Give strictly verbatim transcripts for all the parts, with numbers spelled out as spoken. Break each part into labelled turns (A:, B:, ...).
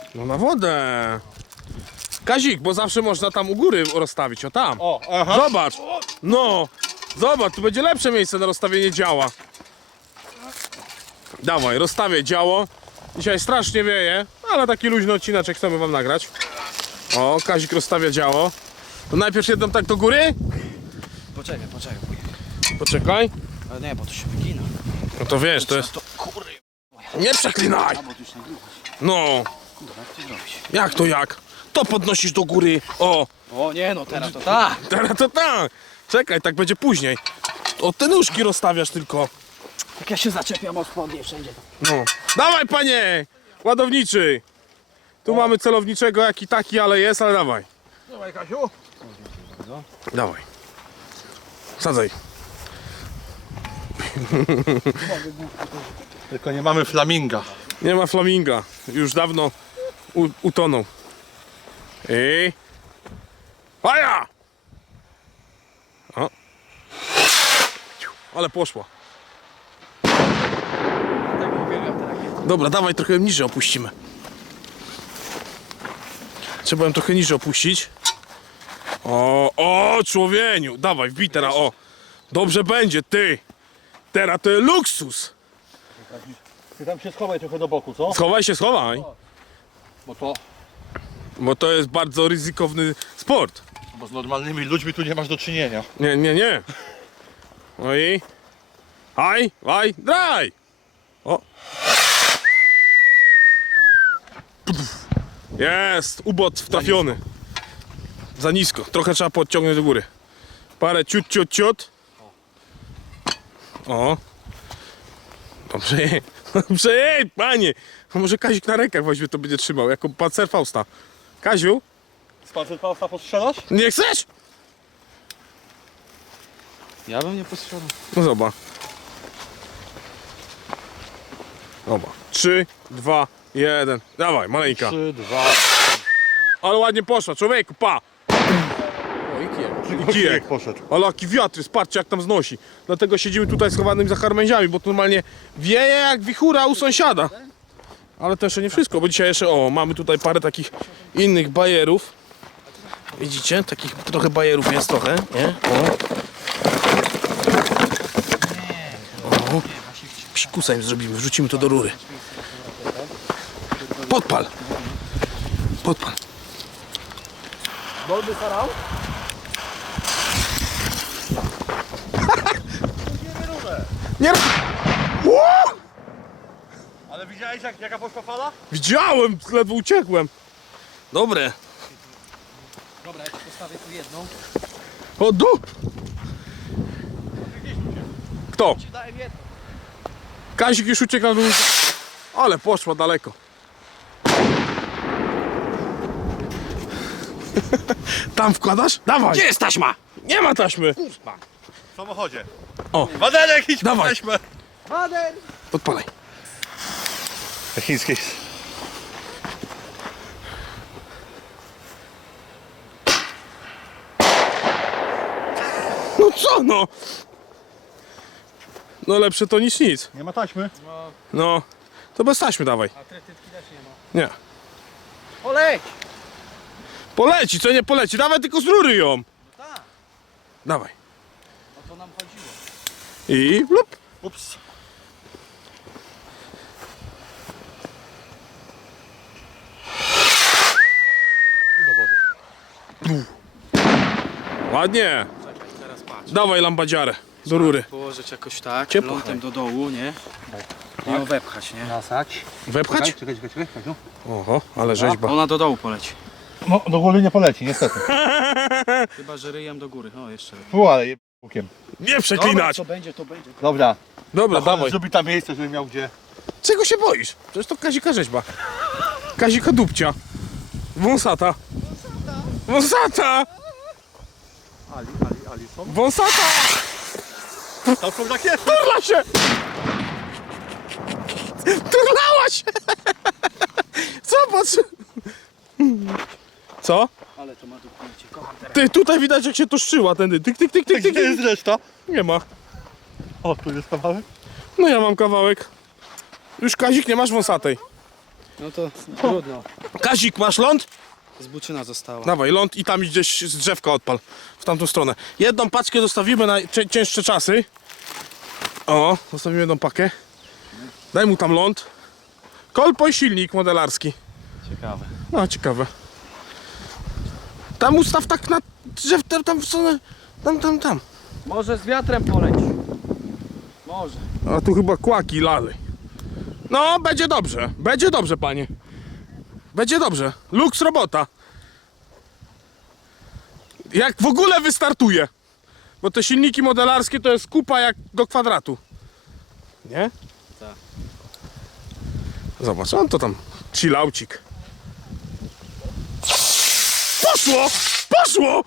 A: No na wodę. Kazik, bo zawsze można tam u góry rozstawić, o tam.
B: O, aha.
A: Zobacz. No. Zobacz, tu będzie lepsze miejsce na rozstawienie działa. Dawaj, rozstawię działo. Dzisiaj strasznie wieje, ale taki luźny odcineczek chcemy wam nagrać. O, Kazik rozstawia działo. To najpierw jedną tak do góry?
C: Poczekaj, poczekaj.
A: Poczekaj.
C: Ale nie, bo to się wygina.
A: No to wiesz, to jest...
C: To kurde.
A: Nie przeklinaj!
C: A, bo tu już nagrywasz.
A: No.
C: Kurde, jak to zrobić?
A: Jak to jak? To podnosisz do góry. O,
C: O nie no, teraz to tak.
A: teraz to tak. Czekaj, tak będzie później. O, te nóżki rozstawiasz tylko.
C: Jak ja się zaczepiam o spodnie wszędzie.
A: No. Dawaj, panie! Ładowniczy. Tu mamy celowniczego, jaki taki, ale jest, ale dawaj.
B: Dawaj, Kasiu.
A: Dawaj. Sadzaj.
B: Tylko nie mamy flaminga.
A: Nie ma flaminga. Już dawno u, utonął. I... Faja! O. Ale poszła.
C: Tak uwielbiam te rakiety.
A: Dobra, dawaj trochę niżej opuścimy. Trzeba ją trochę niżej opuścić. O, o, człowieniu. Dawaj, wbij teraz, o. Dobrze będzie, ty. Teraz to jest luksus.
B: Ty tam się schowaj trochę do boku, co?
A: Schowaj się, schowaj.
B: Bo to...
A: Bo to jest bardzo ryzykowny sport.
B: Bo z normalnymi ludźmi tu nie masz do czynienia.
A: Nie, nie, nie. No i... Haj, haj, draj! O! Jest! Ubot wtrafiony. Za nisko. Trochę trzeba podciągnąć do góry. Parę ciut, ciut, ciut. O! Dobrze, dobrze, jej, panie! A może Kazik na rękach weźmie, to będzie trzymał, jako Panzerfausta. Kaziu,
B: Z Panzerfausta postrzelasz?
A: nie chcesz?
C: Ja bym nie postrzelał.
A: No zobacz. Zobacz. Trzy, dwa, jeden. Dawaj, maleńka.
B: Trzy, dwa...
A: Ale ładnie poszła, człowieku, pa! O, i kijek. I kijek.
B: poszedł.
A: Ale jaki wiatr, patrzcie jak tam znosi. Dlatego siedzimy tutaj schowanymi za harmęziami, bo tu normalnie wieje jak wichura u sąsiada. Ale to jeszcze nie wszystko, bo dzisiaj jeszcze, o, mamy tutaj parę takich innych bajerów. Widzicie? Takich trochę bajerów jest trochę, nie? O. O. Psikusa im zrobimy, wrzucimy to do rury. Podpal. Podpal.
C: Dolby sarał?
A: Nie! Ło!
B: Ale widziałeś jak, jaka poszła fala?
A: Widziałem, ledwo uciekłem. Dobre.
C: Dobra, ja ci postawię tu jedną.
A: O, du! Kto?
C: Ci dałem jedną.
A: Kazik już uciekał. Ale poszła daleko. Tam wkładasz? Dawaj!
C: Gdzie jest taśma?
A: Nie ma taśmy!
C: Kurwa.
B: W samochodzie.
A: O.
B: Wadelek, idź
A: Dawaj.
B: weźmy.
C: Wader!
A: Podpalaj.
B: Chiński.
A: No co no? No lepsze to niż nic.
B: Nie ma taśmy?
A: No. To bez taśmy dawaj.
C: A tretytki też nie ma.
A: Nie.
C: Olej!
A: Poleci, co nie poleci? Dawaj tylko z rury ją.
C: No tak,
A: Dawaj.
C: o to nam chodziło.
A: I lup.
B: Ups. I do wody.
A: Ładnie.
C: Czekaj, teraz patrz.
A: Dawaj lambadziarę do rury.
C: Położyć jakoś tak,
A: Ciepło.
C: lądem do dołu, nie? I ją wepchać, nie?
B: Nasać.
A: Wepchać?
B: Czekaj, czekaj, czekaj, Kasiu.
A: Oho, ale rzeźba.
C: Ona do dołu poleci.
B: No, do góry nie poleci, niestety.
C: Chyba, że ryjem do góry. O, jeszcze.
B: Fu, ale je łukiem.
A: Nie
C: Dobra,
A: przeklinać.
C: co będzie, to będzie.
B: Dobra.
A: Dobra, dawaj.
B: Zrobi tam miejsce, żeby miał gdzie.
A: Czego się boisz? Przecież to Kazika rzeźba. Kazika dupcia. Wąsata. Wąsata!
B: Ali, Ali, Ali są?
A: Wąsata!
B: Tam są rakiety.
A: Turla się! Turlała się! Zobacz! Co?
C: Ale to ma dupnięcie, kocham teraz.
A: Ty, tutaj widać jak się to szczyła tędy. Tyk, tyk, tyk, tyk, tyk.
B: Gdzie jest reszta?
A: Nie ma.
B: O, tu jest kawałek.
A: No ja mam kawałek. Już Kazik, nie masz wąsatej.
C: No to trudno.
A: Kazik, masz ląd?
C: Z buczyna została.
A: Dawaj, ląd i tam gdzieś z drzewka odpal. W tamtą stronę. Jedną paczkę zostawimy na cię- cięższe czasy. O, zostawimy jedną pakę. Daj mu tam ląd. Kolpo i silnik modelarski.
C: Ciekawe.
A: No, ciekawe. Tam ustaw tak na drzew, tam, tam w stronę. Tam, tam, tam.
C: Może z wiatrem poleć. Może.
A: A tu chyba kłaki lali. No, będzie dobrze. Będzie dobrze, panie. Będzie dobrze. Luks robota. Jak w ogóle wystartuje. Bo te silniki modelarskie to jest kupa jak do kwadratu. Nie?
C: Tak.
A: Zobacz, on to tam chillaucik. Poszło! Poszło!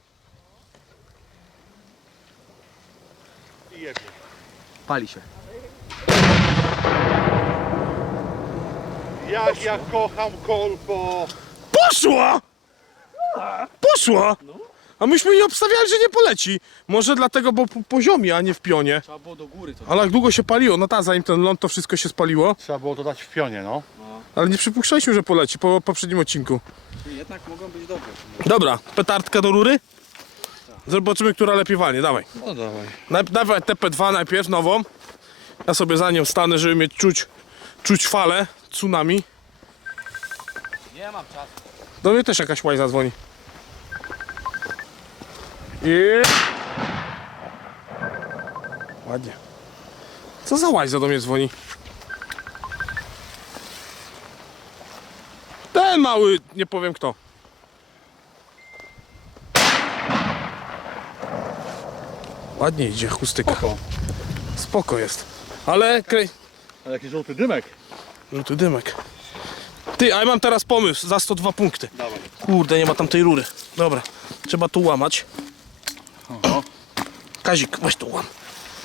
B: I jebie.
C: Pali się.
B: Jak ja kocham kolpo.
A: Poszła! Poszła! A myśmy nie obstawiali, że nie poleci. Może dlatego, bo po poziomie, a nie w pionie.
C: Trzeba było do góry to.
A: Ale jak długo się paliło, no ta, zanim ten ląd to wszystko się spaliło.
B: Trzeba było to dać w pionie, no.
A: Ale nie przypuszczaliśmy, że poleci po poprzednim odcinku.
C: Jednak mogą być dobre.
A: Dobra, petardka do rury. Zobaczymy, która lepiej walnie, dawaj.
B: No dawaj.
A: Naj- Dawaj T P dwa najpierw, nową. Ja sobie za nią stanę, żeby mieć czuć, czuć falę, tsunami.
C: Nie mam czasu.
A: Do mnie też jakaś łajza dzwoni. I... Ładnie. Co za łajza do mnie dzwoni? Ten mały, nie powiem kto. Ładnie idzie chustyka.
B: Spoko.
A: Spoko jest. Ale krej...
B: Ale jaki żółty dymek.
A: Żółty dymek. Ty, a ja mam teraz pomysł. Za sto dwa punkty.
B: Dawaj.
A: Kurde, nie ma tam tej rury. Dobra, trzeba tu łamać.
B: Aha.
A: Kazik, weź tu łam.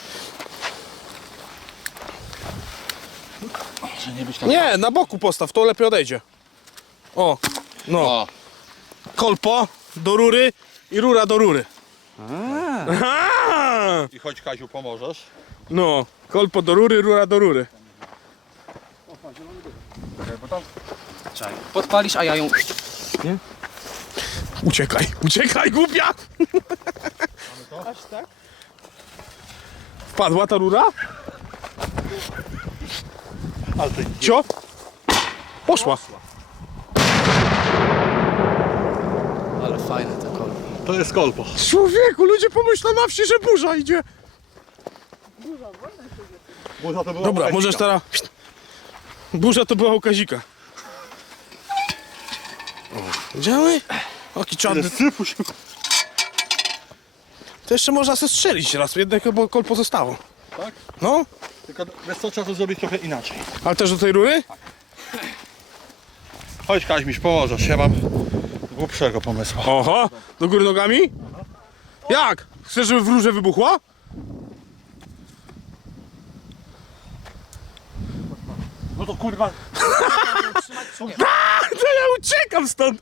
B: Że nie być tam.
A: Nie, na boku postaw, to lepiej odejdzie. O, no.
B: O.
A: Kolpo do rury i rura do rury.
C: A,
A: Aha!
B: I chodź Kaziu, pomożesz.
A: No, kolpo do rury, rura do rury.
B: Bo tam
C: czekaj. Podpalisz, a ja ją...
A: Uciekaj, uciekaj, głupia!
C: Aż tak?
A: Wpadła ta rura?
B: Ale to
A: Cio? Poszła.
C: Ale fajne to kolby.
B: To jest kolpo.
A: Człowieku, ludzie pomyślą na wsi, że burza idzie.
B: Burza to była
A: Dobra,
B: Kazika.
A: możesz teraz... Burza to była u Kazika. O, widziały? Oki czarny.
B: Tyle sypu się...
A: To jeszcze można se strzelić raz, jednego bo kol pozostało.
B: Tak?
A: No,
B: Tylko wiesz co, trzeba to zrobić trochę inaczej.
A: ale też do tej rury?
B: Chodź Kaźmiś, pomożesz. Ja mam głupszego pomysłu.
A: Oho, do góry nogami? Jak? Chcesz, żeby w rurze wybuchła?
B: No to kurwa...
A: A, to ja uciekam stąd!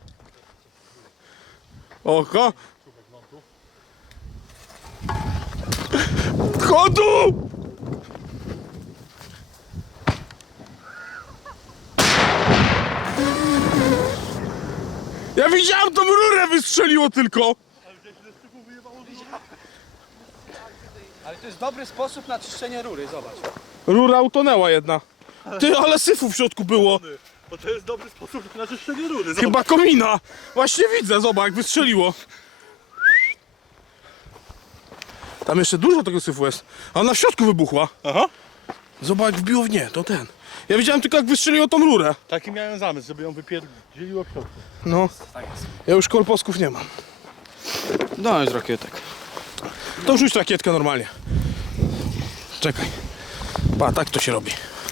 A: Oho! Chodu! Ja widziałem, tą rurę wystrzeliło tylko!
C: Ale to jest dobry sposób na czyszczenie rury, zobacz.
A: Rura utonęła jedna. Ty, ale syfu w środku było.
B: Bo to jest dobry sposób na czyszczenie rury. Zobacz.
A: Chyba komina. Właśnie widzę, zobacz, jak wystrzeliło. Tam jeszcze dużo tego syfu jest. A ona w środku wybuchła.
B: Aha.
A: Zobacz, jak wbiło w nie, to ten. Ja widziałem tylko, jak wystrzeliło tą rurę.
B: Taki miałem zamysł, żeby ją wypierdzieliło w środku.
A: No, ja już kolposków nie mam.
C: No, jest rakietek.
A: To rzuć rakietkę normalnie. Czekaj. Pa, tak to się robi.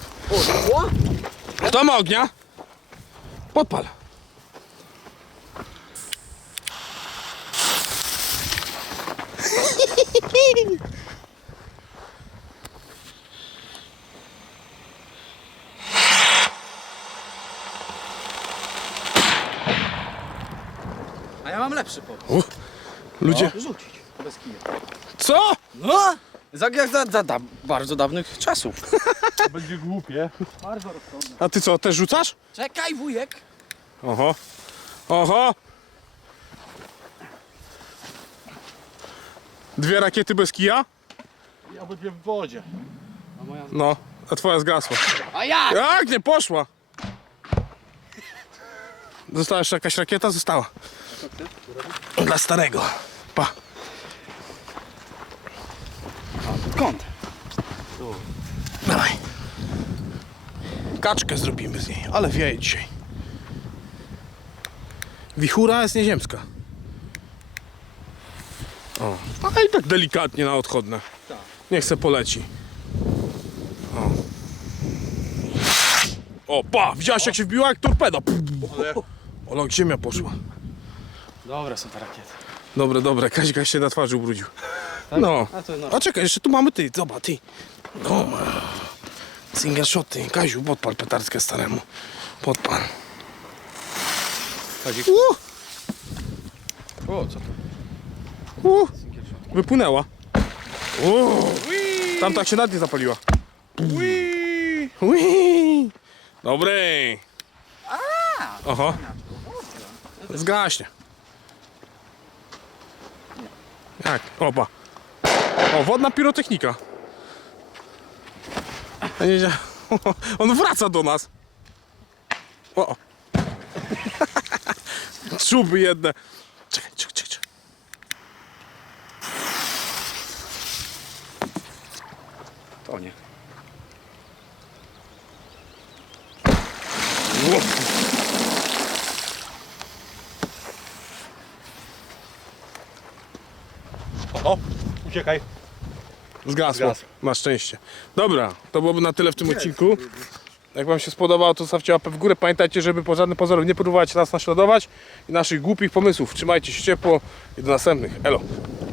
A: Kto ma ognia? Podpal.
C: A ja mam lepszy pomysł.
A: U, ludzie.
C: Rzucić. Bez kija.
A: Co?
C: No! Za, jak za, za da, bardzo dawnych czasów.
B: Będzie głupie.
C: Bardzo rozsądne.
A: A ty co, też rzucasz?
C: Czekaj, wujek.
A: Oho. Oho. Dwie rakiety bez kija?
B: Ja będzie w wodzie.
C: A moja...
A: No, a twoja zgasła.
C: A jak?
A: Jak nie poszła? Została jeszcze jakaś rakieta? Została. Dla starego. Pa.
C: Kąt.
A: Dawaj. Kaczkę zrobimy z niej, ale wieje dzisiaj. Wichura jest nieziemska. O, a i tak delikatnie na odchodne. Niech se poleci. O. O, pa! Widziałaś jak się wbiła jak torpeda.
B: Ale
A: O, jak ziemia poszła.
C: Dobre są te rakiety.
A: Dobre, dobre, Kaźka się na twarzy ubrudził. No.
C: A to no.
A: A czekaj, jeszcze tu mamy ty, zobacz ty. No ma. Single shot ty. Kaziu, podpal petardskę staremu. Podpal.
C: Kazik.
A: Uh,
C: O, co to?
A: uh. Wypłynęła. Uh. Tam tak się nad nie zapaliła. Ui. Dobry. Oho. Zgaśnie. Jak? Opa. O, wodna pirotechnika. A nie, nie. On wraca do nas. O. Czuby jedne. Czekaj, czekaj, czekaj.
C: To nie.
B: o, uciekaj.
A: Zgasło.
B: Zgasło.
A: Na szczęście. Dobra, to byłoby na tyle w tym odcinku. Jak wam się spodobało, to zostawcie łapę w górę. Pamiętajcie, żeby po żadnym pozorem nie próbować nas naśladować i naszych głupich pomysłów. Trzymajcie się ciepło i do następnych. Elo.